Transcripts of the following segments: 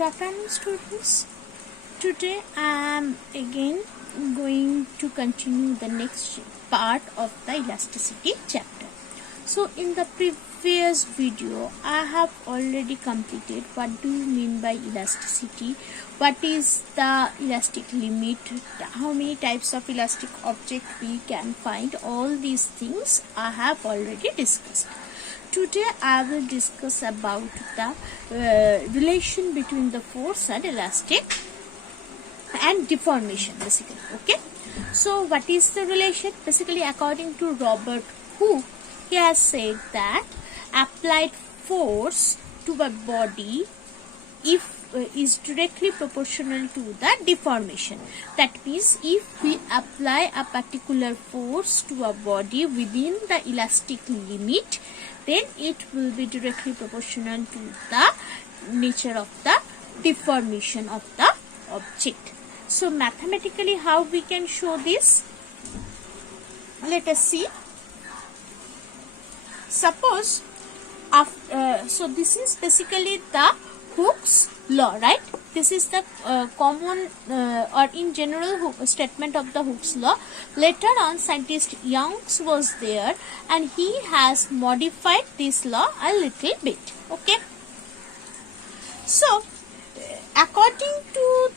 Good afternoon, students. Today I am again going to continue the next part of the elasticity chapter. So in the previous video I have already completed what do you mean by elasticity, what is the elastic limit, how many types of elastic object we can find. All these things I have already discussed. Today I will discuss about the relation between the force and elastic and deformation basically. Okay, so what is the relation? Basically, according to Robert Hooke, he has said that applied force to a body is directly proportional to the deformation. That means if we apply a particular force to a body within the elastic limit, then it will be directly proportional to the nature of the deformation of the object. So mathematically, how we can show this? Let us see. Suppose, so this is basically the Hooke's law, right? This is the common or in general statement of the Hooke's law. Later on, scientist Young's was there and he has modified this law a little bit. Okay. So, according to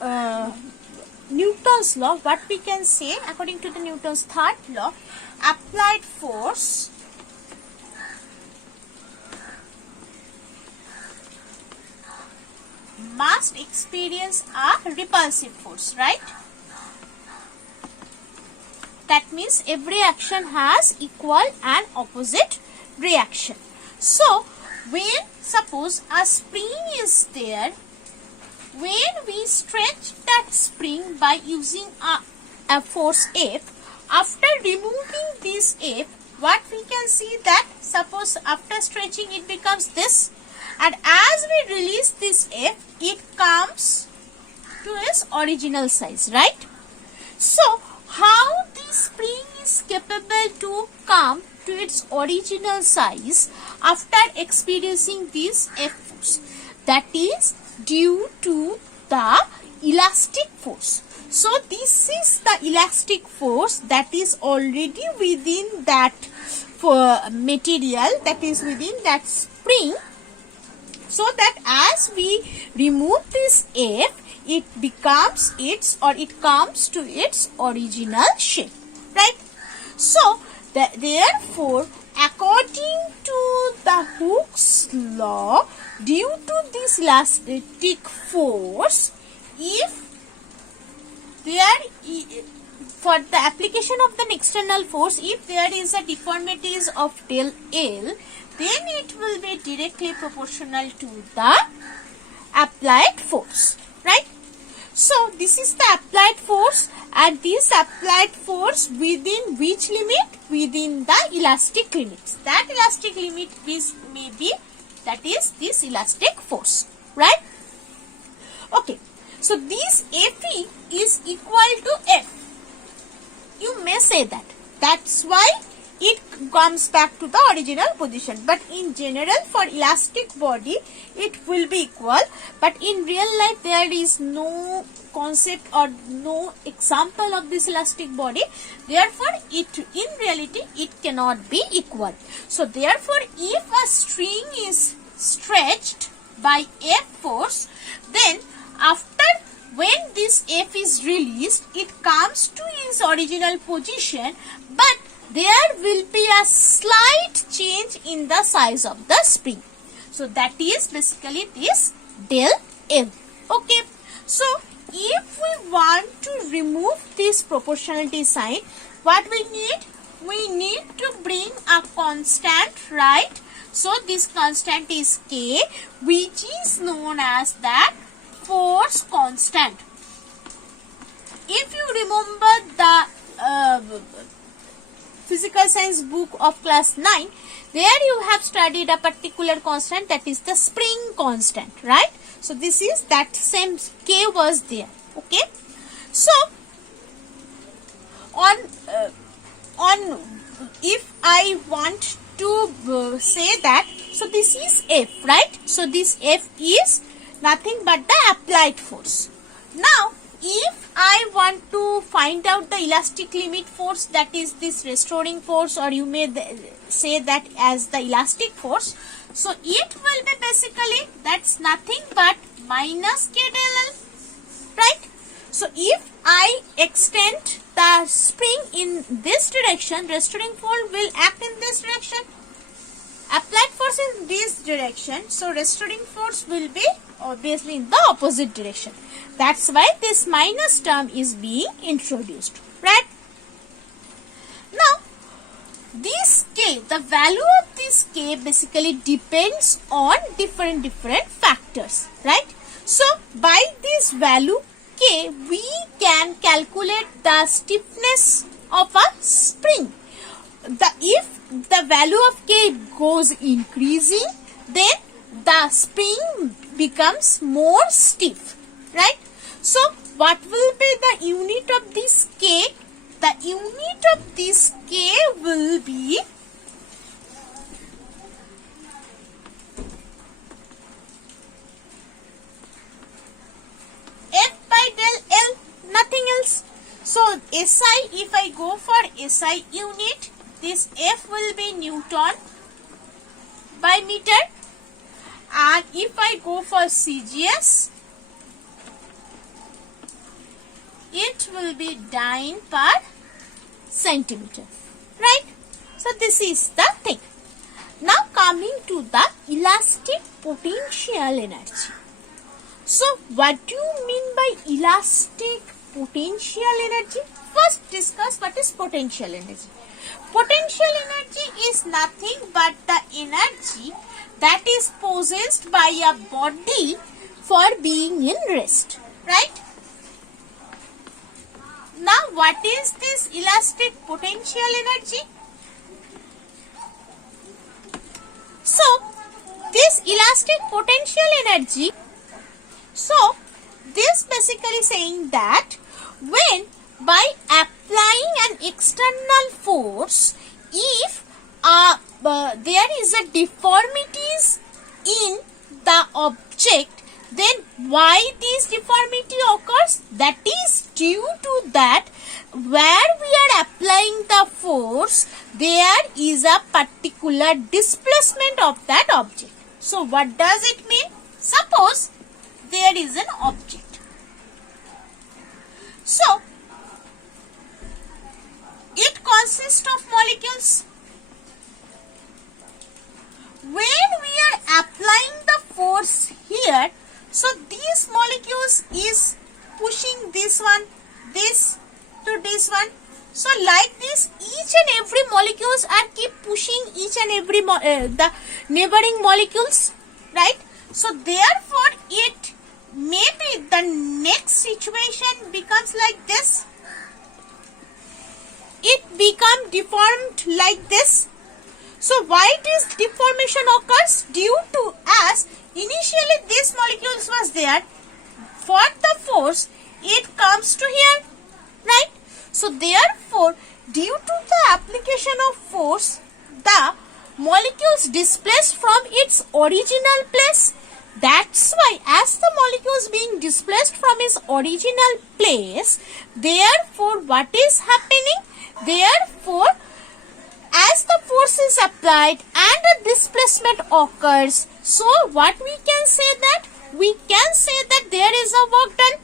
the Newton's law, what we can say, according to the Newton's third law, applied force must experience a repulsive force, right? That means every action has equal and opposite reaction. So, when suppose a spring is there, when we stretch that spring by using a force F, after removing this F, what we can see that suppose after stretching it becomes this, and as we release this F, it comes to its original size, right? So, how this spring is capable to come to its original size after experiencing this F force? That is due to the elastic force. So, this is the elastic force that is already within that material, that is within that spring. So that as we remove this F, it becomes its or it comes to its original shape, right? So therefore, according to the Hooke's law, due to this elastic force, if there for the application of the external force, if there is a deformity of del L, then it will be directly proportional to the applied force, right? So, this is the applied force, and this applied force within which limit? Within the elastic limits. That elastic limit is maybe, that is this elastic force, right? Okay. So, this Fe is equal to F. You may say that. That's why it comes back to the original position. But in general, for elastic body, it will be equal. But in real life, there is no concept or no example of this elastic body. Therefore, in reality, it cannot be equal. So, therefore, if a string is stretched by F force, then after when this F is released, it comes to its original position, but there will be a slight change in the size of the spring. So, that is basically this del L. Okay. So, if we want to remove this proportionality sign, what we need? We need to bring a constant, right? So, this constant is K, which is known as that force constant. If you remember the physical science book of class 9, there you have studied a particular constant, that is the spring constant, right? So, this is that same K was there, okay? So, on if I want to say that, so this is F, right? So this F is nothing but the applied force. Now, if I want to find out the elastic limit force, that is this restoring force, or you may say that as the elastic force, so it will be basically, that's nothing but minus K del L, right? So if I extend the spring in this direction, restoring force will act in this direction. Applied force in this direction, so restoring force will be obviously in the opposite direction. That's why this minus term is being introduced, right? Now, this K, the value of this K basically depends on different factors, right? So, by this value K, we can calculate the stiffness of a spring. If the value of K goes increasing, then the spring becomes more stiff, right? So, what will be the unit of this K? The unit of this K will be F by del L, nothing else. So, SI, if I go for SI unit, this F will be Newton by meter, and if I go for CGS, it will be dyne per centimeter, right? So this is the thing. Now coming to the elastic potential energy. So what do you mean by elastic potential energy? First discuss what is potential energy. Potential energy is nothing but the energy that is possessed by a body for being in rest, right? Now, what is this elastic potential energy? So, this elastic potential energy, so this basically saying that when by applying an external force, if there is a deformities in the object, then why this deformity occurs? That is due to that where we are applying the force, there is a particular displacement of that object. So what does it mean? Suppose there is an object. So it consists of molecules. When we are applying the force here, so these molecules is pushing this one, this to this one. So like this, each and every molecules are keep pushing each and every the neighboring molecules, right? So therefore, it maybe the next situation becomes like this. It become deformed like this. So why this deformation occurs? Due to as initially this molecules was there, for the force it comes to here, right? So therefore, due to the application of force, the molecules displaced from its original place. That's why as the molecules being displaced from its original place, therefore what is happening? Therefore, as the force is applied and a displacement occurs, so what we can say that? We can say that there is a work done.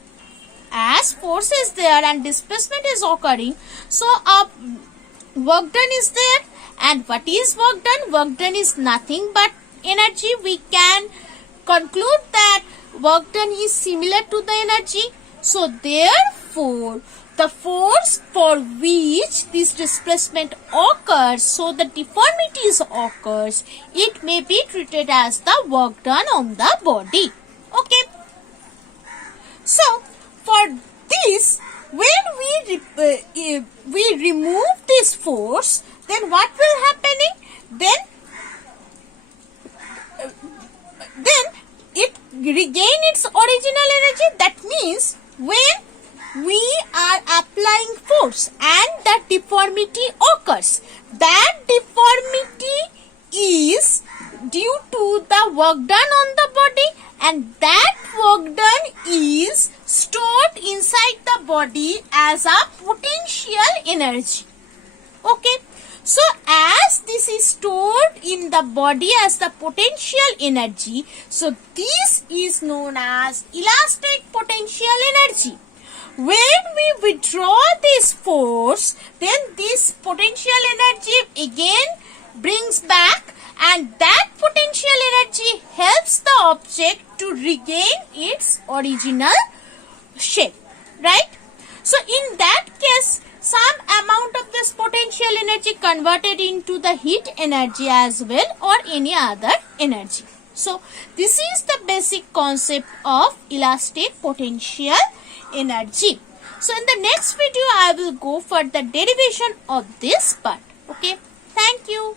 As force is there and displacement is occurring, so a work done is there. And what is work done? Work done is nothing but energy. We can conclude that work done is similar to the energy. So therefore, the force for which this displacement occurs, so the deformities occurs, it may be treated as the work done on the body. Okay. So for this, when we remove this force, then what will happening? Then it regain its original energy. That means when we are applying force and that deformity occurs, that deformity is due to the work done on the body, and that work done is stored inside the body as a potential energy. Okay, so as this is stored in the body as the potential energy, so this is known as elastic potential energy. When we withdraw this force, then this potential energy again brings back, and that potential energy helps the object to regain its original shape, right? So in that case, some amount of this potential energy converted into the heat energy as well, or any other energy. So this is the basic concept of elastic potential energy. So in the next video I will go for the derivation of this part. Okay, thank you.